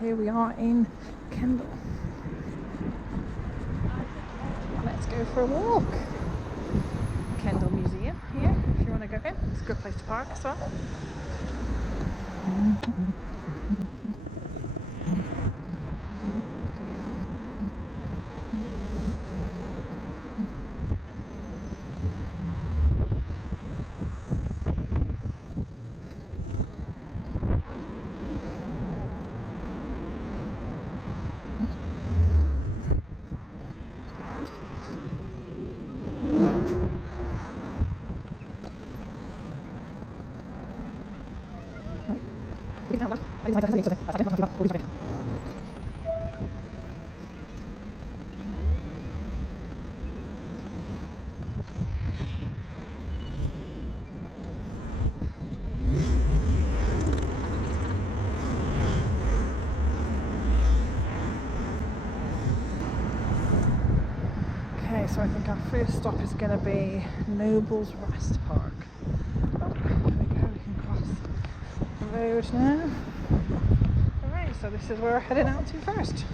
Here we are in Kendal. Let's go for a walk. Kendal Museum here, if you want to go in. It's a good place to park as well. Okay, so I think our first stop is going to be Noble's Rest Park. Oh, there we go, we can cross the road now. Alright, so this is where we're heading out to first.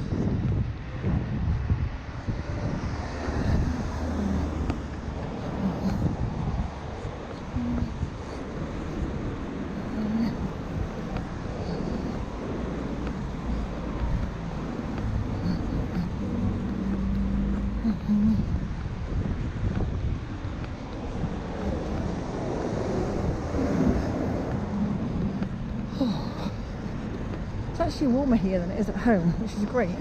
It's actually warmer here than it is at home, which is great. You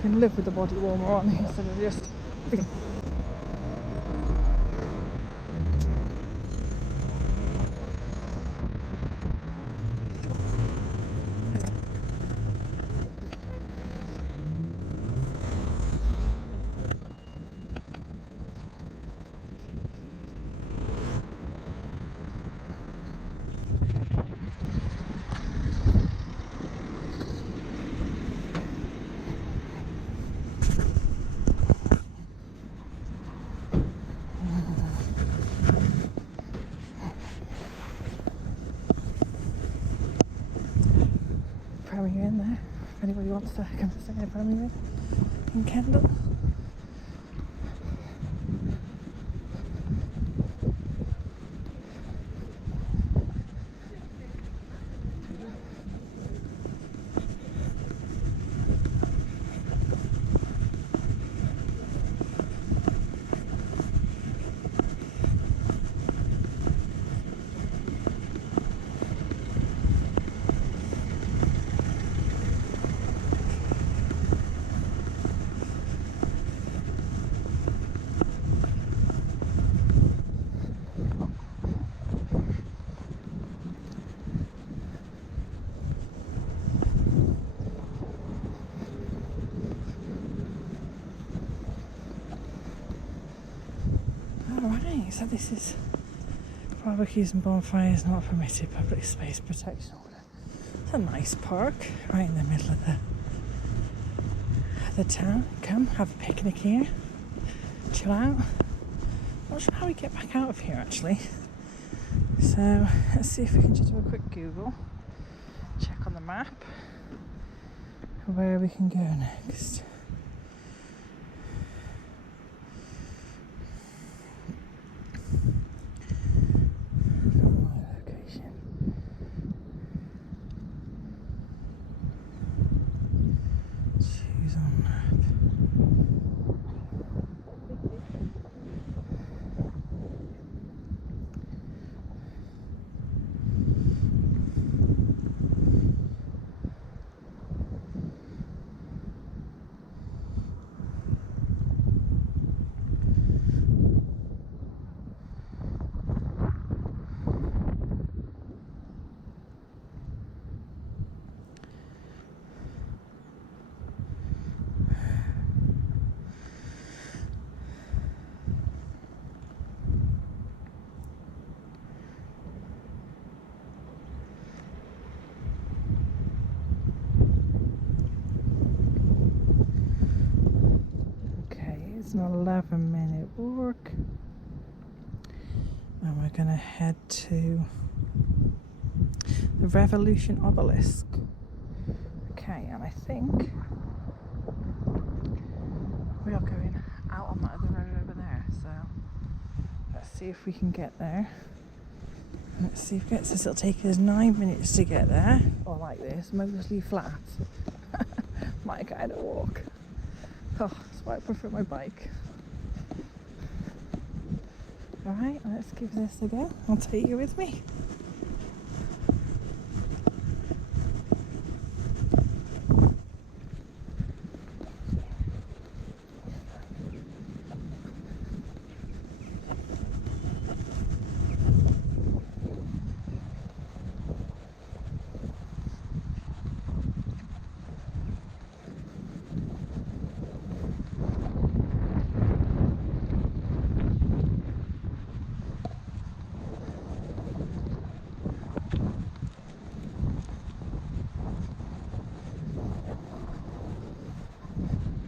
can live with the body warmer on instead of just freezing. Premier in there, if anybody wants to come to stay in a Premier in Kendal. Alright, so this is barbecues and bonfires not permitted, public space protection order. It's a nice park right in the middle of the town. Come have a picnic here, chill out. Not sure how we get back out of here actually. So let's see if we can just do a quick Google, check on the map where we can go next. It's an 11-minute walk, and we're going to head to the Revolution Obelisk. Okay. Okay, and I think we are going out on that other road over there, so let's see if we can get there. Let's see if it gets us. It'll take us 9 minutes to get there, or like this, mostly flat. My kind of walk. Oh, that's why I prefer my bike. Alright, let's give this a go. I'll take you with me.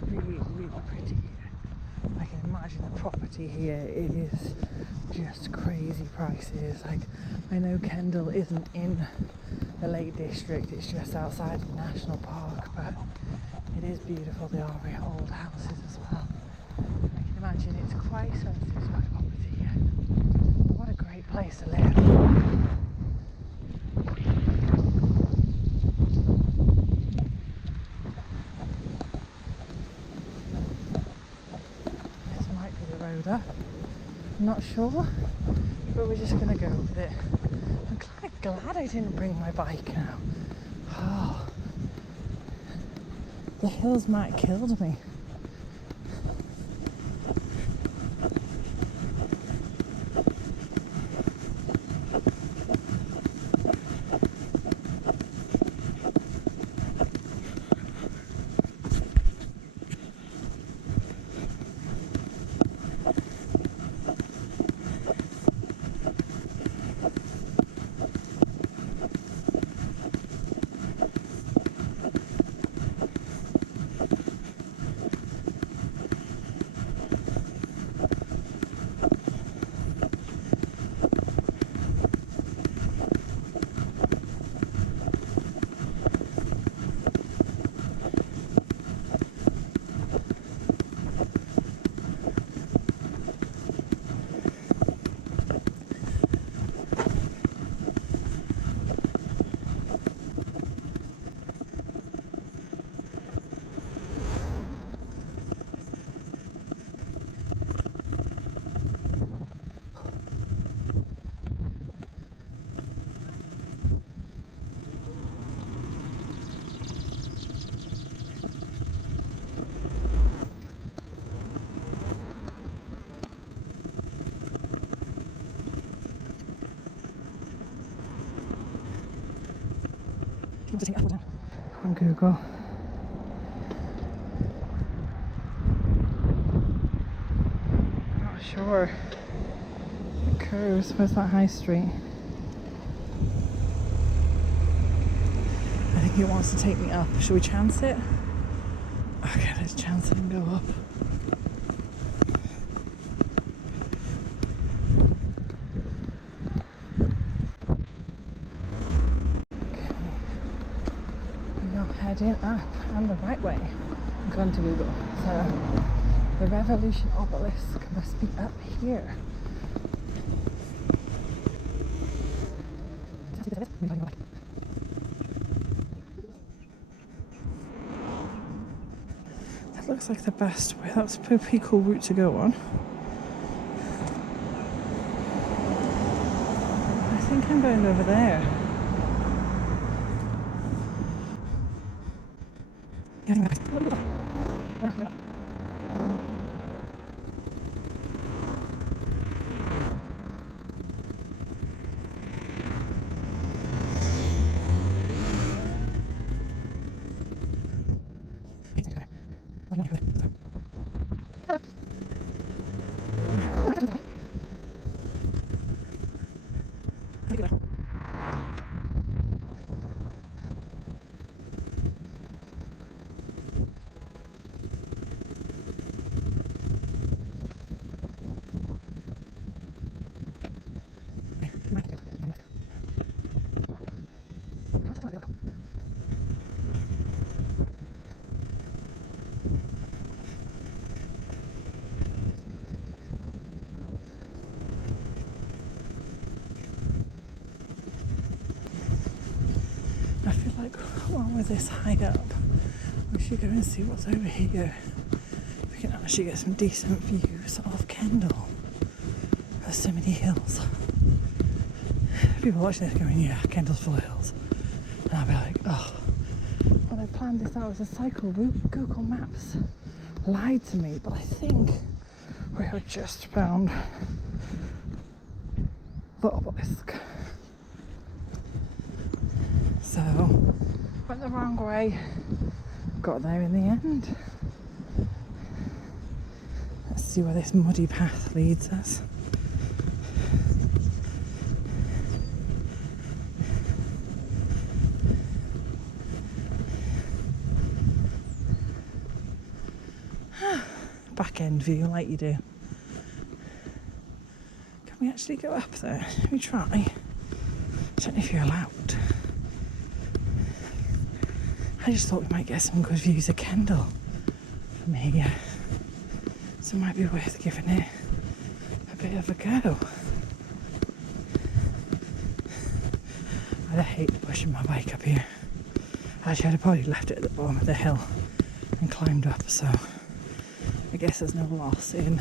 Really pretty here. I can imagine the property here is just crazy prices. Like, I know Kendal isn't in the Lake District, it's just outside of the National Park, but it is beautiful. They are very old houses as well. I can imagine it's quite expensive to buy property here. But what a great place to live. I'm not sure, but we're just going to go with it. I'm kind of glad I didn't bring my bike now. Oh, the hills might killed me. On Google. Not sure. It curves. Where's that high street? I think it wants to take me up. Should we chance it? Okay, let's chance it and go up. Heading up and the right way. I'm going to Google. So the Revolution obelisk must be up here. That looks like the best way. That's a pretty cool route to go on. I think I'm going over there. like, while we're this high up, we should go and see what's over here. We can actually get some decent views of Kendal. There's so many hills. People watching this going, yeah, Kendal's full of hills. And I'll be like, oh. When I planned this out as a cycle route, Google Maps lied to me, but I think we have just found the obelisk. So, went the wrong way, got there in the end. Let's see where this muddy path leads us. Back end view like you do. Can we actually go up there? Let me try. I don't know if you're allowed. I just thought we might get some good views of Kendal from here. So it might be worth giving it a bit of a go. I hate pushing my bike up here. Actually, I'd have probably left it at the bottom of the hill and climbed up, so I guess there's no loss in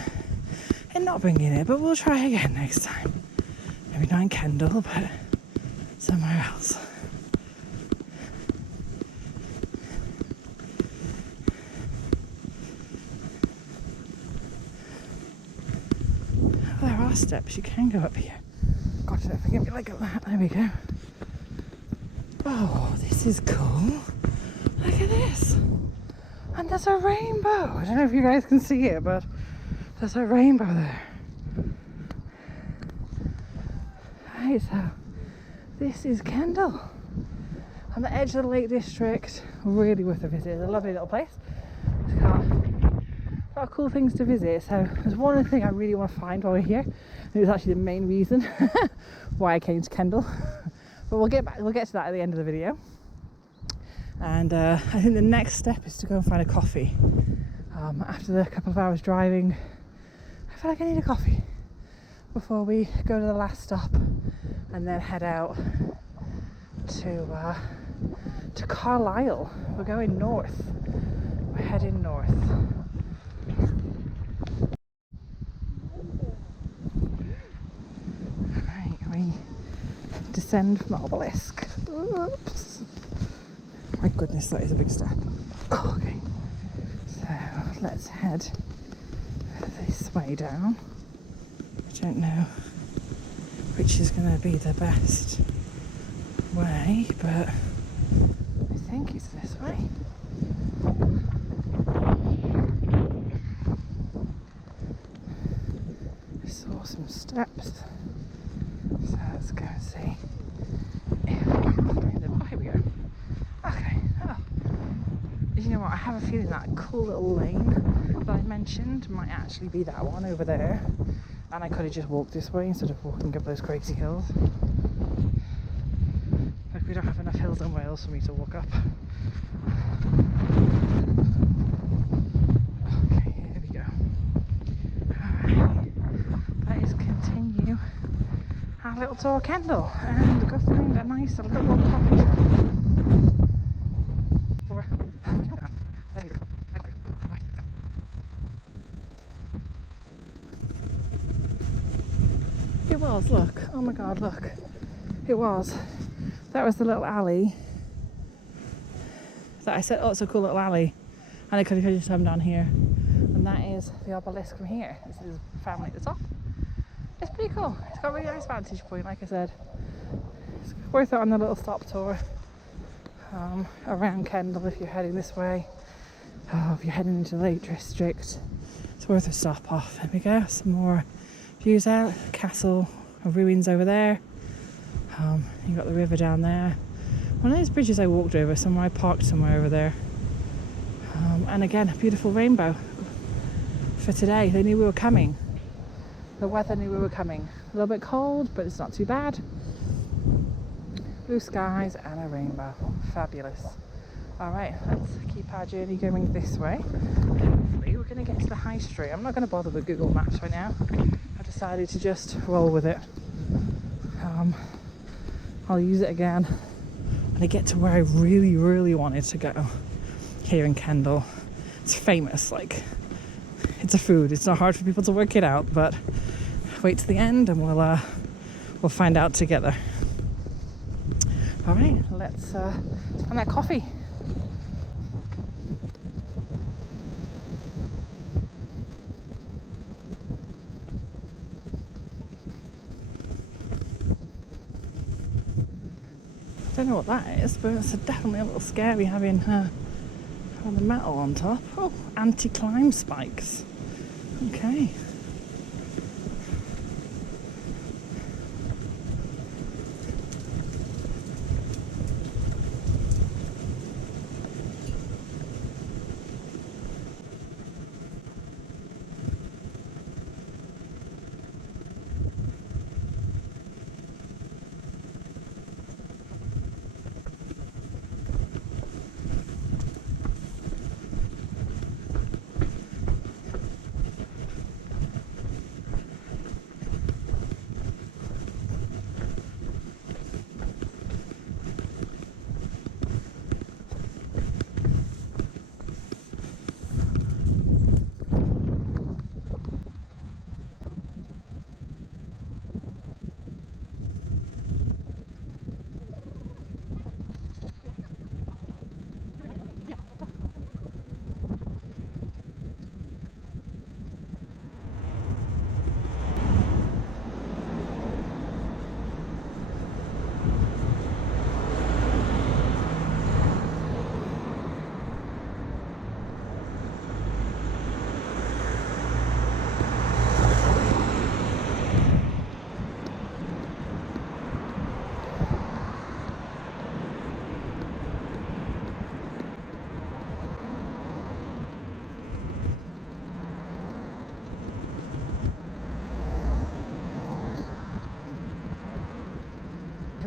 not bringing it, but we'll try again next time. Maybe not in Kendal, but somewhere else. There are steps, you can go up here. God, don't forget me like that. There we go. Oh, this is cool. Look at this. And there's a rainbow. I don't know if you guys can see it, but there's a rainbow there. Right, so this is Kendal. On the edge of the Lake District. Really worth a visit. It's a lovely little place. It's got a lot of cool things to visit. So there's one thing I really want to find while we're here. And it was actually the main reason why I came to Kendal. But we'll get to that at the end of the video. And I think the next step is to go and find a coffee. After the couple of hours driving, I feel like I need a coffee before we go to the last stop and then head out to Carlisle. We're going north. We're heading north. Right, we descend from the obelisk. Oops. My goodness, that is a big step. Oh, okay, so let's head this way down. I don't know which is going to be the best way, but I think it's this way. I saw some steps, so let's go and see if we can find them. Oh, here we go. Okay, oh. You know what, I have a feeling that cool little lane that I mentioned might actually be that one over there. And I could have just walked this way instead of walking up those crazy hills. Like, we don't have enough hills in Wales for me to walk up. Okay, here we go. Alright, let's continue our little tour of Kendal and go find a nice little coffee shop. It was, look. Oh my god, look. It was. That was the little alley that I said, oh, it's a cool little alley. And I could have just come down here. And that is the obelisk from here. This is family at the top. It's pretty cool. It's got a really nice vantage point, like I said. It's worth it on the little stop tour around Kendal if you're heading this way. Oh, if you're heading into the Lake District, it's worth a stop off. There we go. Some more views out. Castle of ruins over there. You've got the river down there. One of those bridges I walked over, somewhere I parked somewhere over there. And again, a beautiful rainbow for today. They knew we were coming. The weather knew we were coming. A little bit cold, but it's not too bad. Blue skies and a rainbow. Fabulous. Alright, let's keep our journey going this way. Hopefully we're going to get to the high street. I'm not going to bother with Google Maps right now. I've decided to just roll with it. I'll use it again and I get to where I really, really wanted to go here in Kendal. It's famous, like, it's a food. It's not hard for people to work it out, but wait to the end and we'll find out together. All right, let's find that coffee. I don't know what that is, but it's definitely a little scary having the metal on top. Oh, anti-climb spikes. Okay.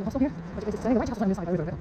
Hostel here? It's saying the right hostel on this side over it.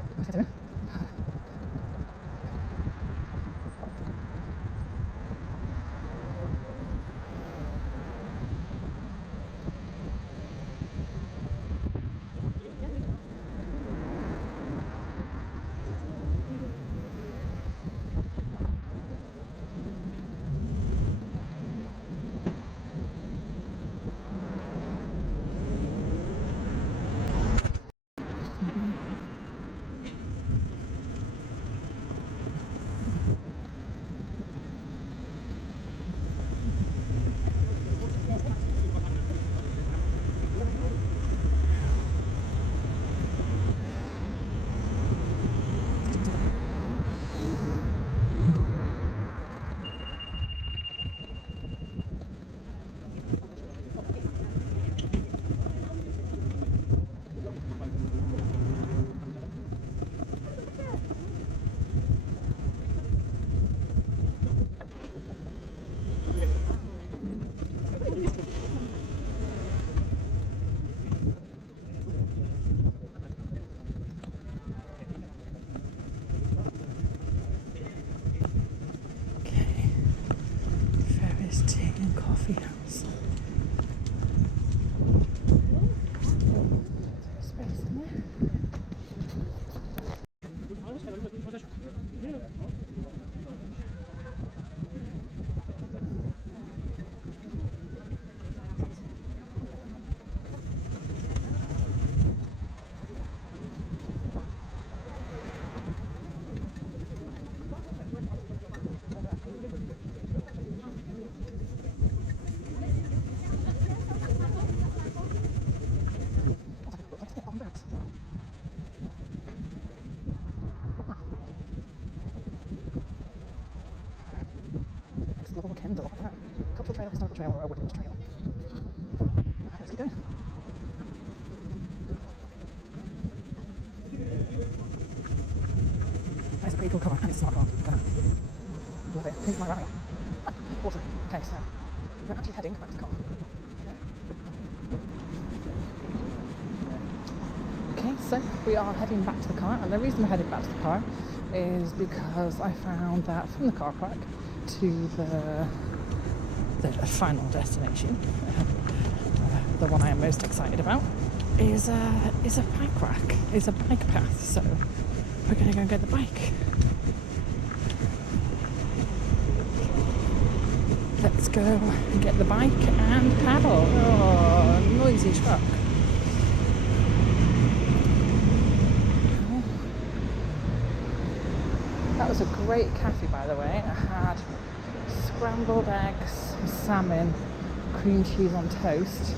Coffee house. Space in there. Explore Kendal. Cultural trail, historical trail, or a woodland trail. Let's keep going. That's a pretty cool car, and it's a smart car. Love it. Pink my right. Awesome. Okay, so we're actually heading back to the car. Okay, so we are heading back to the car, and the reason we're heading back to the car is because I found that from the car park to the final destination, the one I am most excited about, is a bike rack, is a bike path. So we're going to go and get the bike. Let's go and get the bike and paddle. Oh, noisy truck. That was a great cafe, by the way. It had scrambled eggs, salmon, cream cheese on toast,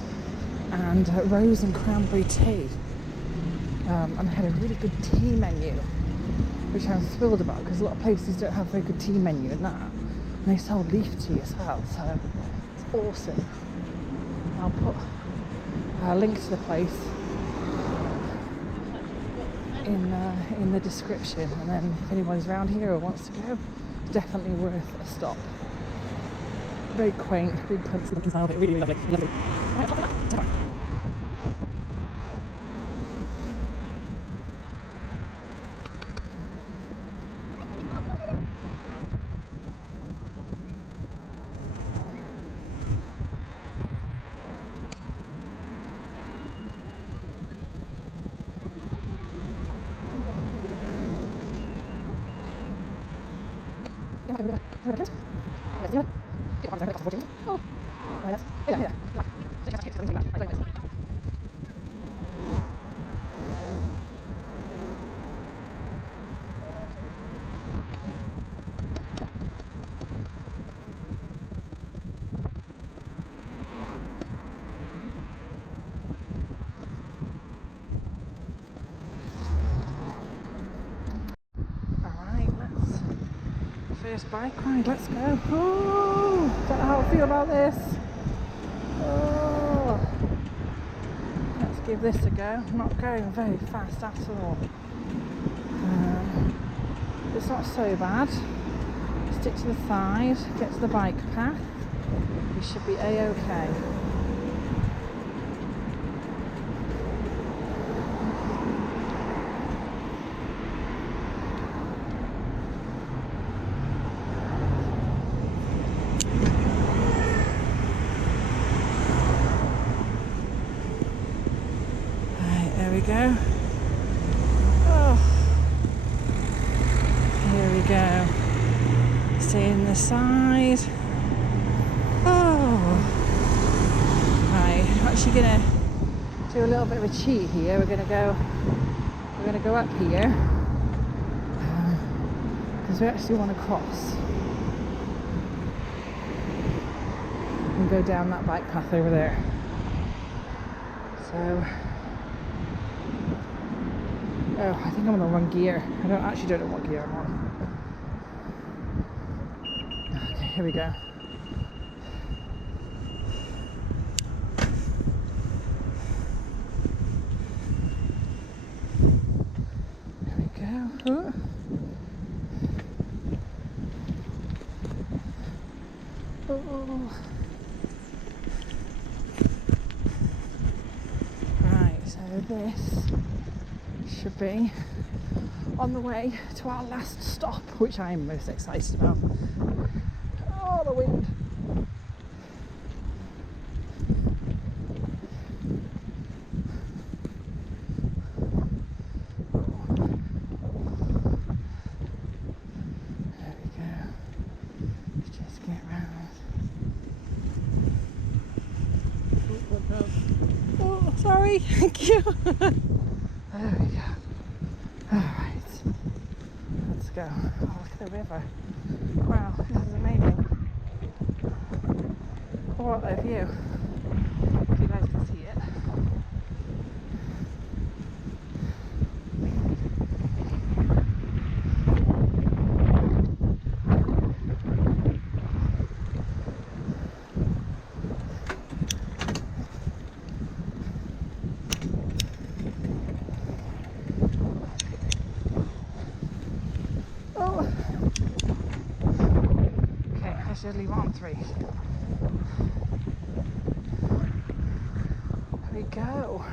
and rose and cranberry tea. And they had a really good tea menu, which I'm thrilled about because a lot of places don't have a very good tea menu in that. And they sell leaf tea as well, so it's awesome. I'll put a link to the place in the description, and then if anyone's around here or wants to go, it's definitely worth a stop. Very quaint, big country style, really lovely. First bike ride, let's go. Oh, don't know how I feel about this. Oh, let's give this a go. I'm not going very fast at all. It's not so bad. Stick to the side, get to the bike path. We should be a-okay. Go. Oh, here we go. Stay in the side. Oh, right. I'm actually gonna do a little bit of a cheat here. We're gonna go up here because we actually want to cross and go down that bike path over there. So. Oh, I think I'm on the wrong gear. I don't know what gear I'm on. Okay, here we go. There we go. Ooh. Oh. Right, so this should be on the way to our last stop, which I'm most excited about. Oh, the wind. There we go. Just get round. Oh, sorry. Thank you. There we go. Alright. Let's go. Oh, look at the river. Wow, this is amazing. What a view. If you guys can see it. Should leave on 3. There we go.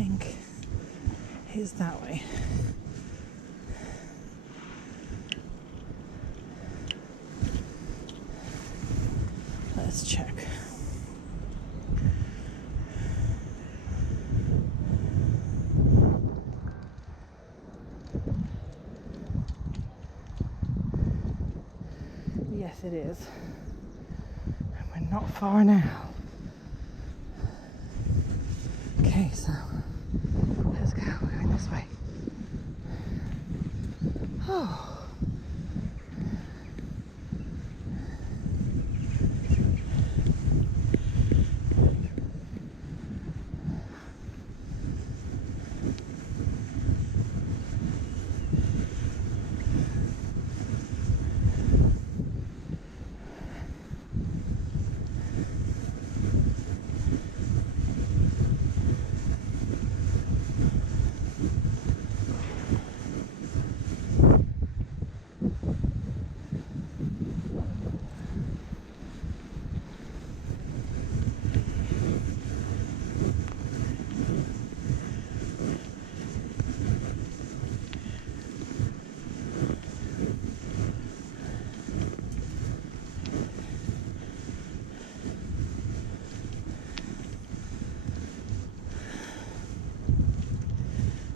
think is that way. Let's check. Yes, it is. And we're not far now. Okay, so let's go. We're going this way. Oh.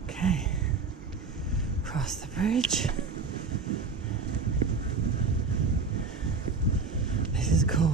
Okay, cross the bridge. This is cool.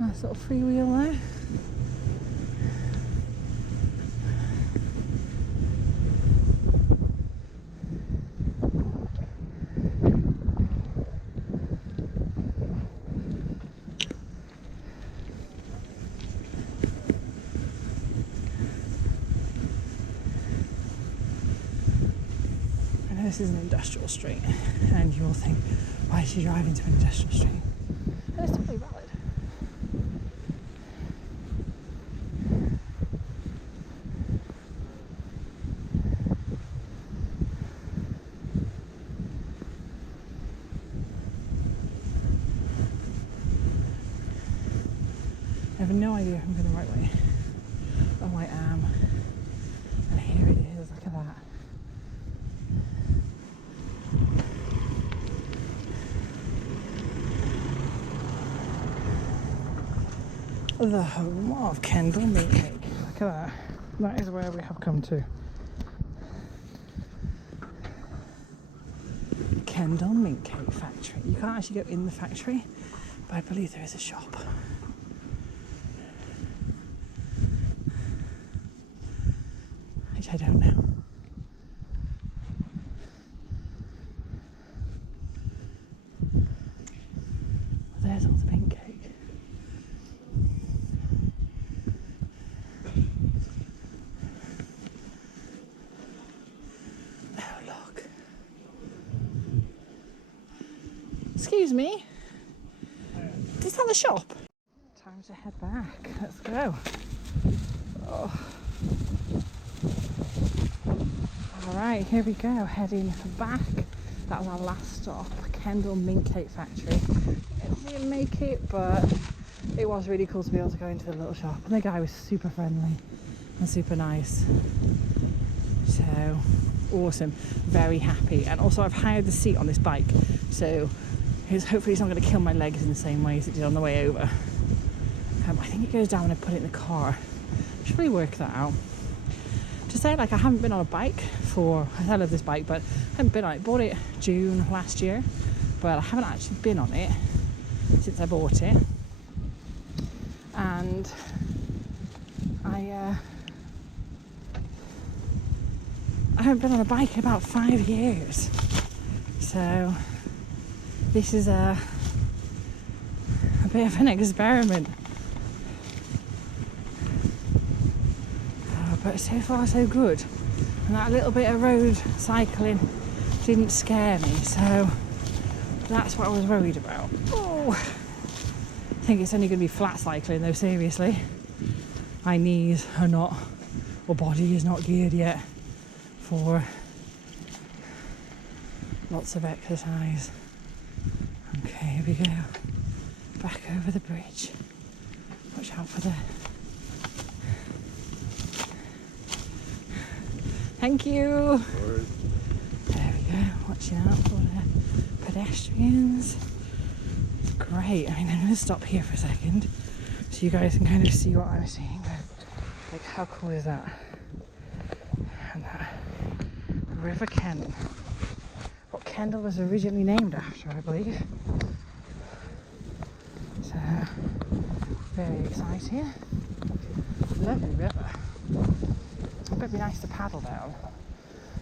Nice little freewheel there. I know this is an industrial street, and you'll think, why is she driving into an industrial street? And it's totally valid. I have no idea if I'm going the right way. Oh, I am. And here it is, look at that. The home of Kendal Mint Cake. Look at that. That is where we have come to. Kendal Mint Cake Factory. You can't actually go in the factory, but I believe there is a shop. Which I don't know. There's all the mint cake. Oh, look. Excuse me. Is that the shop? Time to head back. Let's go. Oh. Alright, here we go. Heading back. That was our last stop. Kendal Mint Cake Factory. It didn't make it, but it was really cool to be able to go into the little shop. And the guy was super friendly and super nice. So awesome. Very happy. And also I've hired the seat on this bike. So hopefully it's not going to kill my legs in the same way as it did on the way over. I think it goes down when I put it in the car. Should really work that out. To say, like, I haven't been on a bike for, I love this bike, but I haven't been on it. Bought it June last year, but I haven't actually been on it since I bought it. and I haven't been on a bike in about 5 years, so this is a bit of an experiment. But so far so good, and that little bit of road cycling didn't scare me, so that's what I was worried about. Oh, I think it's only going to be flat cycling though, seriously. My knees are not, or body is not geared yet for lots of exercise. Okay, here we go. Back over the bridge. Watch out for the... Thank you! There we go, watching out for the pedestrians. It's great. I mean, I'm going to stop here for a second so you guys can kind of see what I'm seeing. Like, how cool is that? And that River Kendal. What Kendal was originally named after, I believe. So, very exciting. Lovely river. I bet it'd be nice to paddle down.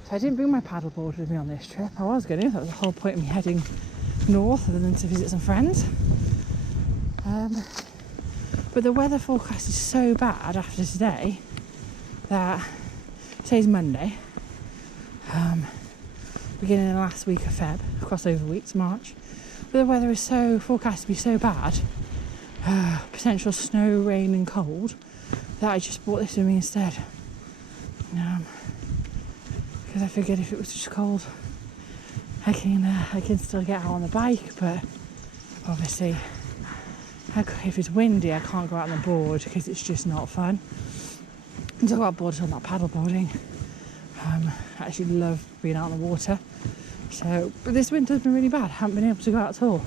So I didn't bring my paddleboard with me on this trip. I was going to. That was the whole point of me heading north, other than to visit some friends. But the weather forecast is so bad after today that today's Monday, beginning of the last week of Feb, crossover weeks, March. But the weather is so forecast to be so bad, potential snow, rain and cold, that I just brought this with me instead. Because I figured if it was just cold, I can still get out on the bike, but obviously if it's windy I can't go out on the board because it's just not fun. I'm talking about board, talking about paddle boarding. I actually love being out on the water. So, but this winter's been really bad. I haven't been able to go out at all.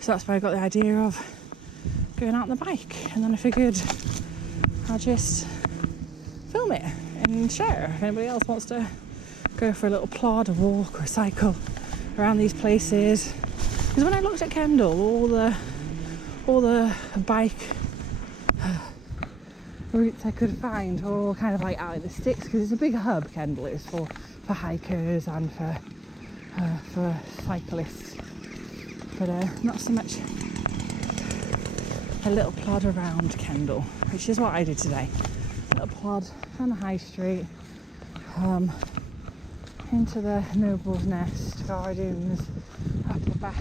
So that's why I got the idea of going out on the bike, and then I figured I'll just film it and share if anybody else wants to go for a little plod, a walk or a cycle around these places. Because when I looked at Kendal, all the bike routes I could find were all kind of like out in the sticks, because it's a big hub, Kendal is, for hikers and for cyclists, but not so much a little plod around Kendal, which is what I did today. A little plod on the high street, into the Noble's Nest Gardens, up the back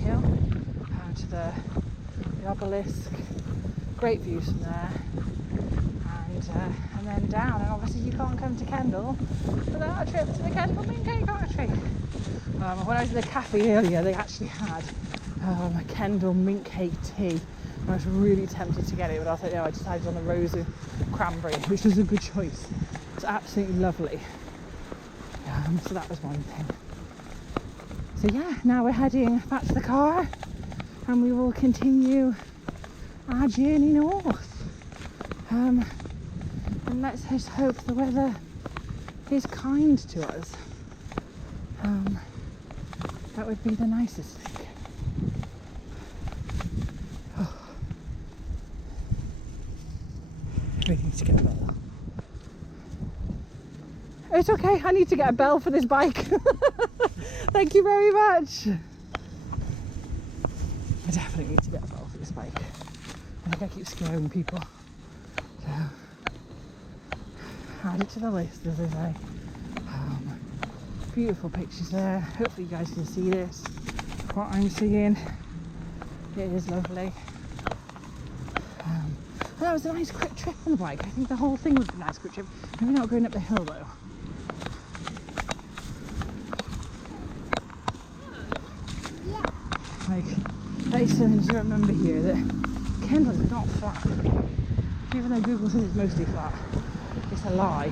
hill, down to the obelisk. Great views from there, and then down. And obviously you can't come to Kendal without a trip to the Kendal Mink Cake Factory. When I was in the cafe earlier, they actually had a Kendal Mink Cake tea. I was really tempted to get it, but I thought, I decided on the rose and cranberry, which was a good choice. It's absolutely lovely. So that was one thing. So yeah, now we're heading back to the car, and we will continue our journey north. And let's just hope the weather is kind to us. That would be the nicest thing. We need to get a bell. It's okay, I need to get a bell for this bike. Thank you very much. I definitely need to get a bell for this bike. I think I keep scaring people. So, add it to the list, as I say. Beautiful pictures there. Hopefully you guys can see this. What I'm seeing. It is lovely. That was a nice quick trip on the bike. I think the whole thing was a nice quick trip. Maybe not going up the hill though. That is something to remember here, that Kendal is not flat. Even though Google says it's mostly flat, it's a lie.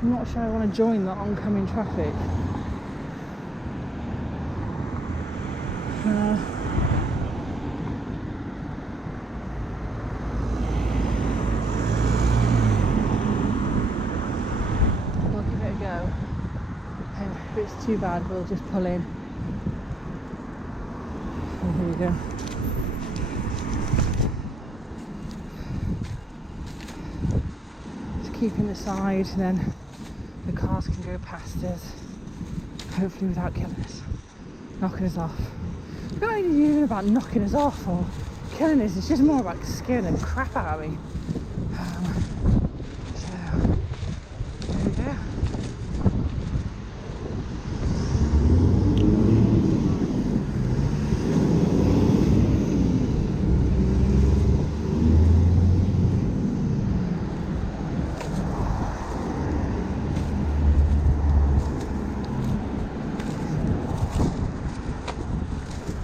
I'm not sure I want to join the oncoming traffic. We'll give it a go. Anyway. If it's too bad, we'll just pull in. Oh, here we go. Just keeping the side, then the cars can go past us, hopefully without killing us, knocking us off. It's not even about knocking us off or killing us, it's just more about scaring the crap out of me. So, there we go.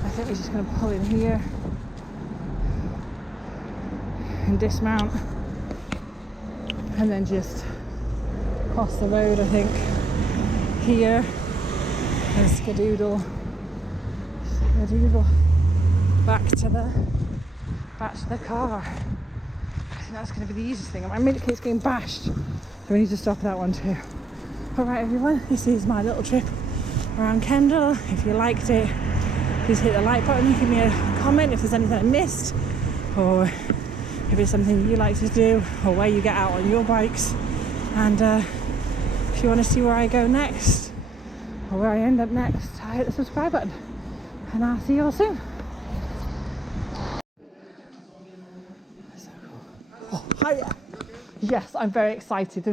I think we're just going to pull in here and dismount and then just cross the road, I think, here and skedoodle back to the car. I think that's going to be the easiest thing. My mid-kit's getting bashed, so we need to stop that one too. Alright everyone, this is my little trip around Kendal. If you liked it, please hit the like button, give me a comment if there's anything I missed, or if it's something you like to do, or where you get out on your bikes. And if you want to see where I go next, or where I end up next, hit the subscribe button. And I'll see you all soon. So cool. Oh, hiya! Yes, I'm very excited. There's